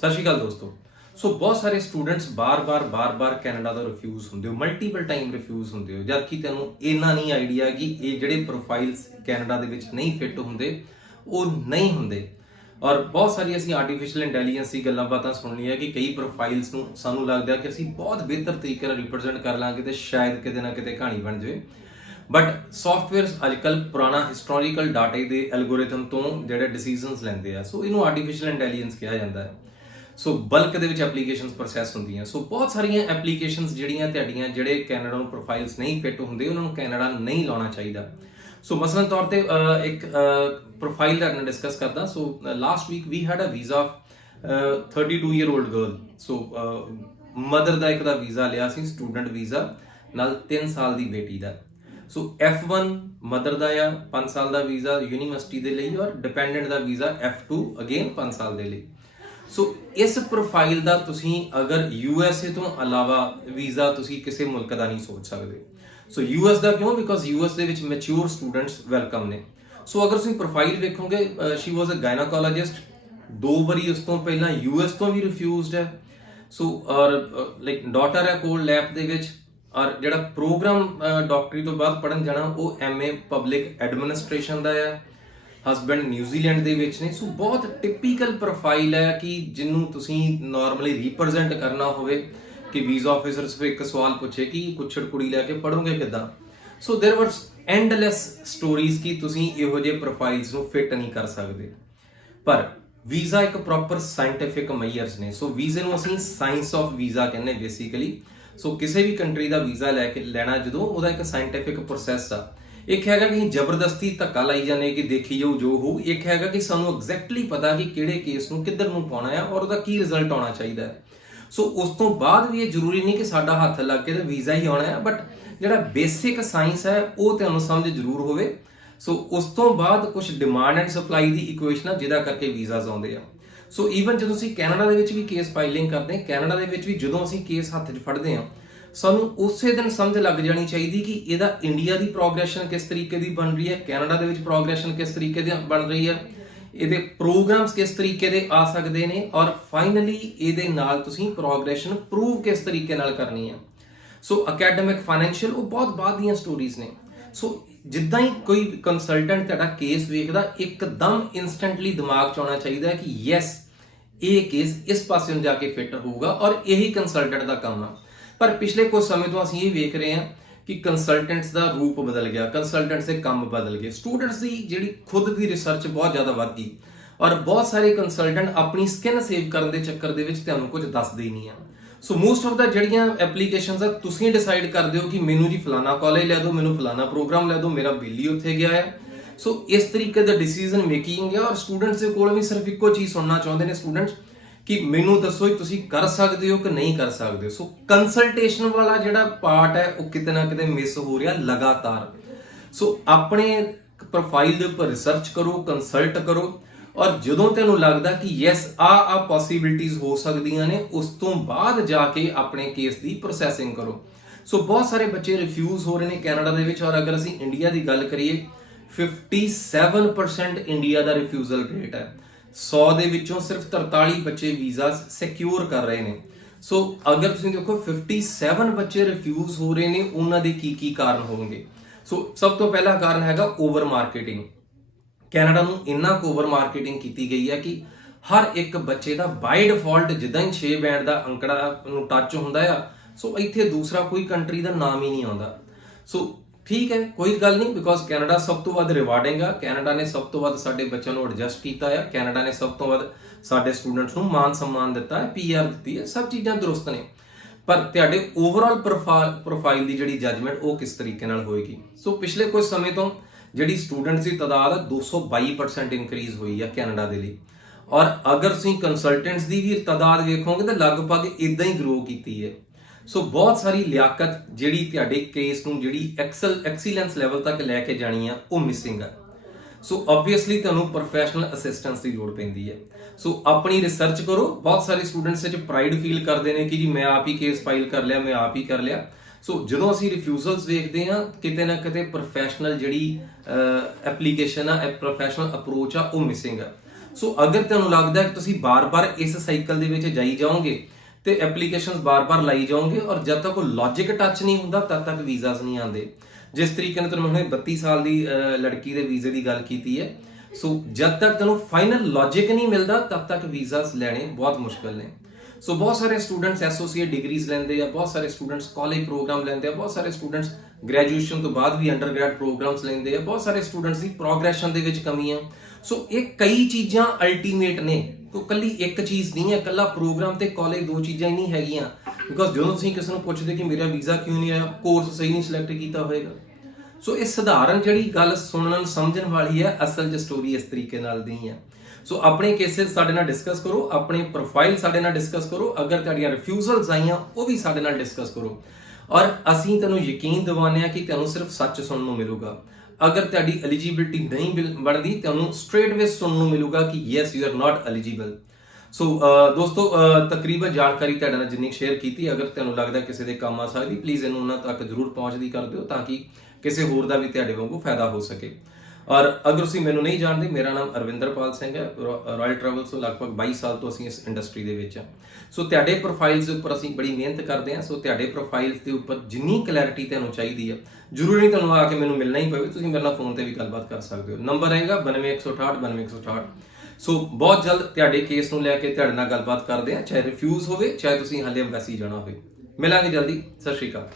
ਸਤਿ ਸ਼੍ਰੀ ਅਕਾਲ ਦੋਸਤੋ। ਸੋ ਬਹੁਤ ਸਾਰੇ ਸਟੂਡੈਂਟਸ ਬਾਰ-ਬਾਰ ਕੈਨੇਡਾ ਦਾ ਰਿਫਿਊਜ਼ ਹੁੰਦੇ ਹੋ, ਮਲਟੀਪਲ ਟਾਈਮ ਰਿਫਿਊਜ਼ ਹੁੰਦੇ ਹੋ, ਜਦ ਕਿ ਤੈਨੂੰ ਇੰਨਾ ਨਹੀਂ ਆਈਡੀਆ ਕਿ ਇਹ ਜਿਹੜੇ ਪ੍ਰੋਫਾਈਲਸ ਕੈਨੇਡਾ ਦੇ ਵਿੱਚ ਨਹੀਂ ਫਿੱਟ ਹੁੰਦੇ ਉਹ ਨਹੀਂ ਹੁੰਦੇ। ਔਰ ਬਹੁਤ ਸਾਰੀ ਅਸੀਂ ਆਰਟੀਫੀਸ਼ੀਅਲ ਇੰਟੈਲੀਜੈਂਸ ਦੀ ਗੱਲਾਂ ਬਾਤਾਂ ਸੁਣ ਲਈਆਂ ਕਿ ਕਈ ਪ੍ਰੋਫਾਈਲਸ ਨੂੰ ਸਾਨੂੰ ਲੱਗਦਾ ਕਿ ਅਸੀਂ ਬਹੁਤ ਬਿਹਤਰ ਤਰੀਕੇ ਨਾਲ ਰਿਪਰੈਜ਼ੈਂਟ ਕਰ ਲਾਂਗੇ ਤੇ ਸ਼ਾਇਦ ਕਿਤੇ ਨਾ ਕਿਤੇ ਕਹਾਣੀ ਬਣ ਜਾਵੇ। ਬਟ ਸੌਫਟਵੇਅਰਸ ਅੱਜਕੱਲ ਪੁਰਾਣਾ ਹਿਸਟੋਰੀਕਲ ਡਾਟਾ ਦੇ ਐਲਗੋਰਿਥਮ ਤੋਂ ਜਿਹੜੇ ਡਿਸੀਜਨਸ ਲੈਂਦੇ ਆ, ਸੋ ਇਹਨੂੰ ਆਰਟੀਫੀਸ਼ੀਅਲ ਇੰਟੈਲੀਜੈਂਸ ਕਿਹਾ ਜਾਂਦਾ ਹੈ। ਸੋ ਬਲਕ ਦੇ ਵਿੱਚ ਐਪਲੀਕੇਸ਼ਨਸ ਪ੍ਰੋਸੈਸ ਹੁੰਦੀਆਂ। ਸੋ ਬਹੁਤ ਸਾਰੀਆਂ ਐਪਲੀਕੇਸ਼ਨਸ ਜਿਹੜੀਆਂ ਤੁਹਾਡੀਆਂ ਜਿਹੜੇ ਕੈਨੇਡਾ ਨੂੰ ਪ੍ਰੋਫਾਈਲਸ ਨਹੀਂ ਫਿੱਟ ਹੁੰਦੇ ਉਹਨਾਂ ਨੂੰ ਕੈਨੇਡਾ ਨਹੀਂ ਲਾਉਣਾ ਚਾਹੀਦਾ। ਸੋ ਮਸਲਨ ਤੌਰ ਤੇ ਇੱਕ ਪ੍ਰੋਫਾਈਲ ਦਾ ਮੈਂ ਡਿਸਕਸ ਕਰਦਾ। So last week we had a visa 32 year old girl. So mother ਦਾ ਇੱਕ ਦਾ ਵੀਜ਼ਾ ਲਿਆ ਸੀ, ਸਟੂਡੈਂਟ ਵੀਜ਼ਾ, ਨਾਲ 3 ਸਾਲ ਦੀ ਬੇਟੀ ਦਾ। ਸੋ F1 ਮਦਰ ਦਾ ਆ 5 ਸਾਲ ਦਾ ਵੀਜ਼ਾ ਯੂਨੀਵਰਸਿਟੀ ਦੇ ਲਈ, ਔਰ ਡਿਪੈਂਡੈਂਟ ਦਾ ਵੀਜ਼ਾ F2 ਅਗੇਨ 5 ਸਾਲ ਦੇ ਲਈ। ਸੋ ਇਸ ਪ੍ਰੋਫਾਈਲ ਦਾ ਤੁਸੀਂ ਅਗਰ USA ਤੋਂ ਇਲਾਵਾ ਵੀਜ਼ਾ ਤੁਸੀਂ ਕਿਸੇ ਮੁਲਕ ਦਾ ਨਹੀਂ ਸੋਚ ਸਕਦੇ। ਸੋ US ਦਾ ਕਿਉਂ? ਬਿਕਾਜ਼ US ਦੇ ਵਿੱਚ ਮੈਚੁਰ ਸਟੂਡੈਂਟਸ ਵੈਲਕਮ ਨੇ। ਸੋ ਅਗਰ ਤੁਸੀਂ ਪ੍ਰੋਫਾਈਲ ਵੇਖੋਗੇ, ਸ਼ੀ ਵਾਸ ਅ ਗਾਇਨੋਕੋਲੋਜਿਸਟ, 2 ਵਾਰੀ ਉਸ ਤੋਂ ਪਹਿਲਾਂ US ਤੋਂ ਵੀ ਰਿਫਿਊਜ਼ਡ ਹੈ। ਸੋ ਔਰ ਲਾਈਕ ਡਾਟਰ ਹੈ ਕੋਲ ਲੈਬ ਦੇ ਵਿੱਚ, ਔਰ ਜਿਹੜਾ ਪ੍ਰੋਗਰਾਮ ਡਾਕਟਰੀ ਤੋਂ ਬਾਅਦ ਪੜ੍ਹਨ ਜਾਣਾ ਉਹ MA ਪਬਲਿਕ ਐਡਮਿਨਿਸਟ੍ਰੇਸ਼ਨ ਦਾ ਹੈ। ਹਸਬੈਂਡ ਨਿਊਜ਼ੀਲੈਂਡ ਦੇ ਵਿੱਚ ਨੇ। ਸੋ ਬਹੁਤ ਟਿਪੀਕਲ ਪ੍ਰੋਫਾਈਲ ਹੈ ਕਿ ਜਿਹਨੂੰ ਤੁਸੀਂ ਨਾਰਮਲੀ ਰਿਪਰੈਜ਼ੈਂਟ ਕਰਨਾ ਹੋਵੇ ਕਿ ਵੀਜ਼ਾ ਆਫਿਸਰ ਸਿਰਫ ਇੱਕ ਸਵਾਲ ਪੁੱਛੇ ਕਿ ਕੁੱਛੜ ਕੁੜੀ ਲੈ ਕੇ ਪੜੋਗੇ ਕਿੱਦਾਂ। So there were endless stories ਕਿ ਤੁਸੀਂ ਇਹੋ ਜਿਹੇ ਪ੍ਰੋਫਾਈਲਸ ਨੂੰ ਫਿੱਟ ਨਹੀਂ ਕਰ ਸਕਦੇ। ਪਰ ਵੀਜ਼ਾ ਇੱਕ ਪ੍ਰੋਪਰ ਸਾਇੰਟੀਫਿਕ ਮੈਜਰਸ ਨੇ। ਸੋ ਵੀਜ਼ੇ ਨੂੰ ਅਸੀਂ ਸਾਇੰਸ ਆਫ ਵੀਜ਼ਾ ਕਹਿੰਦੇ ਬੇਸਿਕਲੀ। ਸੋ ਕਿਸੇ ਵੀ ਕੰਟਰੀ ਦਾ ਵੀਜ਼ਾ ਲੈ ਕੇ ਲੈਣਾ ਜਦੋਂ, ਉਹਦਾ ਇੱਕ ਸਾਇੰਟੀਫਿਕ ਪ੍ਰੋਸੈਸ ਆ। ਇੱਕ ਹੈਗਾ ਕਿ ਜ਼ਬਰਦਸਤੀ ਧੱਕਾ ਲਾਈ ਜਾਂਦੇ ਕਿ ਦੇਖੀ ਜਾਓ ਜੋ ਹੋਊ। ਇੱਕ ਹੈਗਾ ਕਿ ਸਾਨੂੰ ਐਗਜ਼ੈਕਟਲੀ ਪਤਾ ਕਿ ਕਿਹੜੇ ਕੇਸ ਨੂੰ ਕਿੱਧਰ ਨੂੰ ਪਾਉਣਾ ਹੈ ਔਰ ਉਹਦਾ ਕੀ ਰਿਜ਼ਲਟ ਆਉਣਾ ਚਾਹੀਦਾ ਹੈ। ਸੋ ਉਸ ਤੋਂ ਬਾਅਦ ਵੀ ਇਹ ਜ਼ਰੂਰੀ ਨਹੀਂ ਕਿ ਸਾਡਾ ਹੱਥ ਲੱਗ ਕੇ ਤੇ ਵੀਜ਼ਾ ਹੀ ਆਉਣਾ ਹੈ, ਬਟ ਜਿਹੜਾ ਬੇਸਿਕ ਸਾਇੰਸ ਹੈ ਉਹ ਤੁਹਾਨੂੰ ਸਮਝ ਜ਼ਰੂਰ ਹੋਵੇ। ਸੋ ਉਸ ਤੋਂ ਬਾਅਦ ਕੁਝ demand and supply the equation ਜਿਹਦਾ ਕਰਕੇ ਵੀਜ਼ਾਸ ਆਉਂਦੇ ਆ। ਸੋ ਈਵਨ ਜਦੋਂ ਅਸੀਂ ਕੈਨੇਡਾ ਦੇ ਵਿੱਚ ਵੀ ਕੇਸ ਫਾਈਲਿੰਗ ਕਰਦੇ ਹਾਂ, ਕੈਨੇਡਾ ਦੇ ਵਿੱਚ ਵੀ ਜਦੋਂ ਅਸੀਂ ਕੇਸ ਹੱਥ 'ਚ ਫੜਦੇ ਹਾਂ, ਸਾਨੂੰ ਉਸੇ ਦਿਨ ਸਮਝ ਲੱਗ ਜਾਣੀ ਚਾਹੀਦੀ ਕਿ ਇਹਦਾ ਇੰਡੀਆ ਦੀ ਪ੍ਰੋਗਰੈਸ਼ਨ ਕਿਸ ਤਰੀਕੇ ਦੀ ਬਣ ਰਹੀ ਹੈ, ਕੈਨੇਡਾ ਦੇ ਵਿੱਚ ਪ੍ਰੋਗਰੈਸ਼ਨ ਕਿਸ ਤਰੀਕੇ ਦੀ ਬਣ ਰਹੀ ਹੈ, ਇਹਦੇ ਪ੍ਰੋਗਰਾਮਸ ਕਿਸ ਤਰੀਕੇ ਦੇ ਆ ਸਕਦੇ ਨੇ, ਔਰ ਫਾਈਨਲੀ ਇਹਦੇ ਨਾਲ ਤੁਸੀਂ ਪ੍ਰੋਗਰੈਸ਼ਨ ਪ੍ਰੂਵ ਕਿਸ ਤਰੀਕੇ ਨਾਲ ਕਰਨੀ ਹੈ। ਸੋ ਅਕੈਡਮਿਕ ਫਾਈਨੈਂਸ਼ੀਅਲ ਉਹ ਬਹੁਤ ਬਾਅਦ ਦੀਆਂ ਸਟੋਰੀਜ਼ ਨੇ। ਸੋ ਜਿੱਦਾਂ ਹੀ ਕੋਈ ਕੰਸਲਟੈਂਟ ਤੁਹਾਡਾ ਕੇਸ ਵੇਖਦਾ, ਇੱਕਦਮ ਇਨਸਟੈਂਟਲੀ ਦਿਮਾਗ 'ਚ ਆਉਣਾ ਚਾਹੀਦਾ ਕਿ ਯੈਸ ਇਹ ਕੇਸ ਇਸ ਪਾਸੇ ਨੂੰ ਜਾ ਕੇ ਫਿੱਟ ਹੋਊਗਾ ਔਰ ਇਹੀ ਕੰਸਲਟੈਂਟ ਦਾ ਕੰਮ ਆ। ਪਰ ਪਿਛਲੇ ਕੁਝ ਸਮੇਂ ਤੋਂ ਅਸੀਂ ਇਹ ਵੇਖ ਰਹੇ ਹਾਂ ਕਿ ਕੰਸਲਟੈਂਟਸ ਦਾ ਰੂਪ ਬਦਲ ਗਿਆ, ਕੰਸਲਟੈਂਟਸ ਦੇ ਕੰਮ ਬਦਲ ਗਏ, ਸਟੂਡੈਂਟਸ ਦੀ ਜਿਹੜੀ ਖੁਦ ਦੀ ਰਿਸਰਚ ਬਹੁਤ ਜ਼ਿਆਦਾ ਵੱਧ ਗਈ, ਔਰ ਬਹੁਤ ਸਾਰੇ ਕੰਸਲਟੈਂਟ ਆਪਣੀ ਸਕਿਨ ਸੇਵ ਕਰਨ ਦੇ ਚੱਕਰ ਦੇ ਵਿੱਚ ਤੁਹਾਨੂੰ ਕੁਝ ਦੱਸਦੇ ਹੀ ਨਹੀਂ ਆ। ਸੋ ਮੋਸਟ ਆਫ ਦਾ ਜਿਹੜੀਆਂ ਐਪਲੀਕੇਸ਼ਨਸ ਆ ਤੁਸੀਂ ਡਿਸਾਈਡ ਕਰਦੇ ਹੋ ਕਿ ਮੈਨੂੰ ਜੀ ਫਲਾਣਾ ਕਾਲਜ ਲੈ ਦਿਓ, ਮੈਨੂੰ ਫਲਾਣਾ ਪ੍ਰੋਗਰਾਮ ਲੈ ਦਿਓ, ਮੇਰਾ ਬਿੱਲ ਹੀ ਉੱਥੇ ਗਿਆ ਹੈ। ਸੋ ਇਸ ਤਰੀਕੇ ਦਾ ਡਿਸੀਜਨ ਮੇਕਿੰਗ ਹੈ, ਔਰ ਸਟੂਡੈਂਟਸ ਦੇ ਕੋਲ ਵੀ ਸਿਰਫ ਇੱਕੋ ਚੀਜ਼ ਸੁਣਨਾ ਚਾਹੁੰਦੇ ਨੇ ਸਟੂਡੈਂਟਸ ਕਿ ਮੈਨੂੰ ਦੱਸੋ ਤੁਸੀਂ ਕਰ ਸਕਦੇ ਹੋ ਕਿ ਨਹੀਂ ਕਰ ਸਕਦੇ। ਸੋ ਕੰਸਲਟੇਸ਼ਨ ਵਾਲਾ ਜਿਹੜਾ ਪਾਰਟ ਹੈ ਉਹ ਕਿਤੇ ਨਾ ਕਿਤੇ ਮਿਸ ਹੋ ਰਿਹਾ ਲਗਾਤਾਰ। ਸੋ ਆਪਣੇ ਪ੍ਰੋਫਾਈਲ ਦੇ ਉੱਪਰ ਰਿਸਰਚ ਕਰੋ, ਕੰਸਲਟ ਕਰੋ, ਔਰ ਜਦੋਂ ਤੁਹਾਨੂੰ ਲੱਗਦਾ ਕਿ ਯੈਸ ਆ ਪੋਸਿਬਿਲਿਟੀਜ਼ ਹੋ ਸਕਦੀਆਂ ਨੇ, ਉਸ ਤੋਂ ਬਾਅਦ ਜਾ ਕੇ ਆਪਣੇ ਕੇਸ ਦੀ ਪ੍ਰੋਸੈਸਿੰਗ ਕਰੋ। ਸੋ ਬਹੁਤ ਸਾਰੇ ਬੱਚੇ ਰਿਫਿਊਜ਼ ਹੋ ਰਹੇ ਨੇ ਕੈਨੇਡਾ ਦੇ ਵਿੱਚ, ਔਰ ਅਗਰ ਅਸੀਂ ਇੰਡੀਆ ਦੀ ਗੱਲ ਕਰੀਏ 57% ਇੰਡੀਆ ਦਾ ਰਿਫਿਊਜ਼ਲ ਰੇਟ ਹੈ। 100 ਦੇ ਵਿੱਚੋਂ ਸਿਰਫ 43 ਬੱਚੇ ਵੀਜ਼ਾ ਸਿਕਿਉਰ ਕਰ ਰਹੇ ਨੇ। ਸੋ ਅਗਰ ਤੁਸੀਂ ਦੇਖੋ 57 ਬੱਚੇ ਰਿਫਿਊਜ਼ ਹੋ ਰਹੇ ਨੇ, ਉਹਨਾਂ ਦੇ ਕੀ ਕਾਰਨ ਹੋਣਗੇ। ਸੋ ਸਭ ਤੋਂ ਪਹਿਲਾ ਕਾਰਨ ਹੈਗਾ ਓਵਰ ਮਾਰਕੀਟਿੰਗ। ਕੈਨੇਡਾ ਨੂੰ ਇੰਨਾ ਕੁ ਓਵਰ ਮਾਰਕੀਟਿੰਗ ਕੀਤੀ ਗਈ ਹੈ ਕਿ ਹਰ ਇੱਕ ਬੱਚੇ ਦਾ ਬਾਈ ਡਿਫਾਲਟ ਜਿੱਦਾਂ ਹੀ 6 ਬੈਂਡ ਦਾ ਅੰਕੜਾ ਨੂੰ ਟੱਚ ਹੁੰਦਾ ਆ, ਸੋ ਇੱਥੇ ਦੂਸਰਾ ਕੋਈ ਕੰਟਰੀ ਦਾ ਨਾਮ ਹੀ ਨਹੀਂ ਆਉਂਦਾ। ਸੋ ਠੀਕ ਹੈ, ਕੋਈ ਗੱਲ ਨਹੀਂ, ਬਿਕਾਜ਼ ਕੈਨੇਡਾ ਸਭ ਤੋਂ ਵੱਧ ਰਿਵਾਰਡਿੰਗ ਆ। ਕੈਨੇਡਾ ਨੇ ਸਭ ਤੋਂ ਵੱਧ ਸਾਡੇ ਬੱਚਿਆਂ ਨੂੰ ਐਡਜਸਟ ਕੀਤਾ ਆ। ਕੈਨੇਡਾ ਨੇ ਸਭ ਤੋਂ ਵੱਧ ਸਾਡੇ ਸਟੂਡੈਂਟਸ ਨੂੰ ਮਾਨ ਸਨਮਾਨ ਦਿੱਤਾ ਹੈ, PR ਦਿੱਤੀ ਹੈ, ਸਭ ਚੀਜ਼ਾਂ ਦਰੁਸਤ ਨੇ। ਪਰ ਤੁਹਾਡੇ ਓਵਰਆਲ ਪ੍ਰੋਫਾਈਲ ਦੀ ਜਿਹੜੀ ਜੱਜਮੈਂਟ ਉਹ ਕਿਸ ਤਰੀਕੇ ਨਾਲ ਹੋਏਗੀ। ਸੋ ਪਿਛਲੇ ਕੁਝ ਸਮੇਂ ਤੋਂ ਜਿਹੜੀ ਸਟੂਡੈਂਟਸ ਦੀ ਤਾਦਾਦ 222% ਇਨਕਰੀਜ਼ ਹੋਈ ਹੈ ਕੈਨੇਡਾ ਦੇ ਲਈ, ਔਰ ਅਗਰ ਤੁਸੀਂ ਕੰਸਲਟੈਂਟਸ ਦੀ ਵੀ ਤਾਦਾਦ ਵੇਖੋਗੇ ਤਾਂ ਲਗਭਗ ਇਦਾਂ ਹੀ ਗਰੋ ਕੀਤੀ ਹੈ। ਸੋ ਬਹੁਤ ਸਾਰੀ ਲਿਆਕਤ ਜਿਹੜੀ ਤੁਹਾਡੇ ਕੇਸ ਨੂੰ ਜਿਹੜੀ ਐਕਸੀਲੈਂਸ ਲੈਵਲ ਤੱਕ ਲੈ ਕੇ ਜਾਣੀ ਆ ਉਹ ਮਿਸਿੰਗ ਆ। ਸੋ ਆਬਵੀਅਸਲੀ ਤੁਹਾਨੂੰ ਪ੍ਰੋਫੈਸ਼ਨਲ ਅਸਿਸਟੈਂਸ ਦੀ ਲੋੜ ਪੈਂਦੀ ਹੈ। ਸੋ ਆਪਣੀ ਰਿਸਰਚ ਕਰੋ। ਬਹੁਤ ਸਾਰੇ ਸਟੂਡੈਂਟਸ ਵਿੱਚ ਪ੍ਰਾਈਡ ਫੀਲ ਕਰਦੇ ਨੇ ਕਿ ਜੀ ਮੈਂ ਆਪ ਹੀ ਕੇਸ ਫਾਈਲ ਕਰ ਲਿਆ, ਮੈਂ ਆਪ ਹੀ ਕਰ ਲਿਆ। ਸੋ ਜਦੋਂ ਅਸੀਂ ਰਿਫਿਊਜ਼ਲਸ ਵੇਖਦੇ ਹਾਂ, ਕਿਤੇ ਨਾ ਕਿਤੇ ਪ੍ਰੋਫੈਸ਼ਨਲ ਜਿਹੜੀ ਐਪਲੀਕੇਸ਼ਨ ਆ, ਪ੍ਰੋਫੈਸ਼ਨਲ ਅਪਰੋਚ ਆ, ਉਹ ਮਿਸਿੰਗ ਆ। ਸੋ ਅਗਰ ਤੁਹਾਨੂੰ ਲੱਗਦਾ ਹੈ ਕਿ ਤੁਸੀਂ ਬਾਰ-ਬਾਰ ਇਸ ਸਾਈਕਲ ਦੇ ਵਿੱਚ ਜਾਈ ਜਾਓਗੇ ਤੇ ਐਪਲੀਕੇਸ਼ਨਸ ਬਾਰ-ਬਾਰ ਲਾਈ ਜਾਓਗੇ ਔਰ ਜਦ ਤੱਕ ਉਹ ਲੌਜਿਕ ਟੱਚ ਨਹੀਂ ਹੁੰਦਾ ਤਦ ਤੱਕ ਵੀਜ਼ਾਸ ਨਹੀਂ ਆਉਂਦੇ। ਜਿਸ ਤਰੀਕੇ ਨਾਲ ਤੁਹਾਨੂੰ ਹੁਣੇ 32 ਸਾਲ ਦੀ ਲੜਕੀ ਦੇ ਵੀਜ਼ੇ ਦੀ ਗੱਲ ਕੀਤੀ ਹੈ, ਸੋ ਜਦ ਤੱਕ ਤੁਹਾਨੂੰ ਫਾਈਨਲ ਲੌਜਿਕ ਨਹੀਂ ਮਿਲਦਾ ਤਦ ਤੱਕ ਵੀਜ਼ਾਸ ਲੈਣੇ ਬਹੁਤ ਮੁਸ਼ਕਲ ਨੇ। ਸੋ ਬਹੁਤ ਸਾਰੇ ਸਟੂਡੈਂਟਸ ਐਸੋਸੀਏਟ ਡਿਗਰੀਜ਼ ਲੈਂਦੇ ਆ, ਬਹੁਤ ਸਾਰੇ ਸਟੂਡੈਂਟਸ ਕਾਲਜ ਪ੍ਰੋਗਰਾਮ ਲੈਂਦੇ ਆ, ਬਹੁਤ ਸਾਰੇ ਸਟੂਡੈਂਟਸ ਗ੍ਰੈਜੂਏਸ਼ਨ ਤੋਂ ਬਾਅਦ ਵੀ ਅੰਡਰਗ੍ਰੈਡ ਪ੍ਰੋਗਰਾਮਸ ਲੈਂਦੇ ਆ, ਬਹੁਤ ਸਾਰੇ ਸਟੂਡੈਂਟਸ ਦੀ ਪ੍ਰੋਗਰੈਸ਼ਨ ਦੇ ਵਿੱਚ ਕਮੀ ਆ। ਸੋ ਇਹ ਕਈ ਚੀਜ਼ਾਂ ਅਲਟੀਮੇਟ ਨੇ, ਤੋ ਕੱਲੀ ਇੱਕ ਚੀਜ਼ ਨਹੀਂ ਹੈ, ਕੱਲਾ ਪ੍ਰੋਗਰਾਮ ਤੇ ਕਾਲਜ ਦੋ ਚੀਜ਼ਾਂ ਹੀ ਨਹੀਂ ਹੈਗੀਆਂ। ਬਿਕੋਜ਼ ਜਦੋਂ ਤੁਸੀਂ ਕਿਸੇ ਨੂੰ ਪੁੱਛਦੇ ਕਿ ਮੇਰਾ ਵੀਜ਼ਾ ਕਿਉਂ ਨਹੀਂ ਆਇਆ, ਕੋਰਸ ਸਹੀ ਨਹੀਂ ਸਿਲੈਕਟ ਕੀਤਾ ਹੋਏਗਾ। ਸੋ ਇਹ ਸਧਾਰਨ ਜਿਹੜੀ ਗੱਲ ਸੁਣਨ ਸਮਝਣ ਵਾਲੀ ਹੈ, ਅਸਲ 'ਚ ਸਟੋਰੀ ਇਸ ਤਰੀਕੇ ਨਾਲ ਨਹੀਂ ਹੈ। ਸੋ ਆਪਣੇ ਕੇਸਿਸ ਸਾਡੇ ਨਾਲ ਡਿਸਕਸ ਕਰੋ, ਆਪਣੇ ਪ੍ਰੋਫਾਈਲ ਸਾਡੇ ਨਾਲ ਡਿਸਕਸ ਕਰੋ, ਅਗਰ ਤੁਹਾਡੀਆਂ ਰਿਫਿਊਜ਼ਲਸ ਆਈਆਂ ਉਹ ਵੀ ਸਾਡੇ ਨਾਲ ਡਿਸਕਸ ਕਰੋ ਔਰ ਅਸੀਂ ਤੁਹਾਨੂੰ ਯਕੀਨ ਦਿਵਾਉਂਦੇ ਹਾਂ ਕਿ ਤੁਹਾਨੂੰ ਸਿਰਫ ਸੱਚ ਸੁਣਨ ਨੂੰ ਮਿਲੂਗਾ। ਅਗਰ ਤੁਹਾਡੀ ਐਲੀਜੀਬਿਲਟੀ ਨਹੀਂ ਬਣਦੀ ਤੁਹਾਨੂੰ ਸਟ੍ਰੇਟ ਵੇ ਸੁਣਨ ਨੂੰ ਮਿਲੂਗਾ ਕਿ yes you are not eligible. So ਦੋਸਤੋ ਤਕਰੀਬਨ ਜਾਣਕਾਰੀ ਤੁਹਾਡੇ ਨਾਲ ਜਿੰਨੀ ਸ਼ੇਅਰ ਕੀਤੀ, ਅਗਰ ਤੁਹਾਨੂੰ ਲੱਗਦਾ ਕਿਸੇ ਦੇ ਕੰਮ ਆ ਸਕਦੀ ਪਲੀਜ਼ ਇਹਨੂੰ ਉਹਨਾਂ ਤੱਕ ਜ਼ਰੂਰ ਪਹੁੰਚਦੀ ਕਰ ਦਿਓ ਤਾਂ ਕਿ ਕਿਸੇ ਹੋਰ ਦਾ ਵੀ ਤੁਹਾਡੇ ਵਾਂਗੂ ਫਾਇਦਾ ਹੋ ਸਕੇ। ਔਰ ਅਗਰ ਤੁਸੀਂ ਮੈਨੂੰ ਨਹੀਂ ਜਾਣਦੇ, ਮੇਰਾ ਨਾਮ ਅਰਵਿੰਦਰਪਾਲ ਸਿੰਘ ਹੈ, ਰਾਇਲ ਟਰੈਵਲਸ ਤੋਂ ਲਗਭਗ 22 ਸਾਲ ਤੋਂ ਅਸੀਂ ਇਸ ਇੰਡਸਟਰੀ ਦੇ ਵਿੱਚ ਹਾਂ। ਸੋ ਤੁਹਾਡੇ ਪ੍ਰੋਫਾਈਲਸ ਦੇ ਉੱਪਰ ਅਸੀਂ ਬੜੀ ਮਿਹਨਤ ਕਰਦੇ ਹਾਂ। ਸੋ ਤੁਹਾਡੇ ਪ੍ਰੋਫਾਈਲਸ ਦੇ ਉੱਪਰ ਜਿੰਨੀ ਕਲੈਰਿਟੀ ਤੁਹਾਨੂੰ ਚਾਹੀਦੀ ਹੈ, ਜ਼ਰੂਰੀ ਨਹੀਂ ਤੁਹਾਨੂੰ ਆ ਕੇ ਮੈਨੂੰ ਮਿਲਣਾ ਹੀ ਪਵੇ, ਤੁਸੀਂ ਮੇਰੇ ਨਾਲ ਫੋਨ ਤੇ ਵੀ ਗੱਲਬਾਤ ਕਰ ਸਕਦੇ ਹੋ। ਨੰਬਰ ਹੈਗਾ 92168 92168। ਸੋ ਬਹੁਤ ਜਲਦ ਤੁਹਾਡੇ ਕੇਸ ਨੂੰ ਲੈ ਕੇ ਤੁਹਾਡੇ ਨਾਲ ਗੱਲਬਾਤ ਕਰਦੇ ਹਾਂ, ਚਾਹੇ ਰਿਫਿਊਜ਼ ਹੋਵੇ ਚਾਹੇ ਤੁਸੀਂ ਹਾਲੇ ਐਮਬੈਸੀ ਜਾਣਾ ਹੋਵੇ। ਮਿਲਾਂਗੇ ਜਲਦੀ। ਸਤਿ ਸ਼੍ਰੀ ਅਕਾਲ।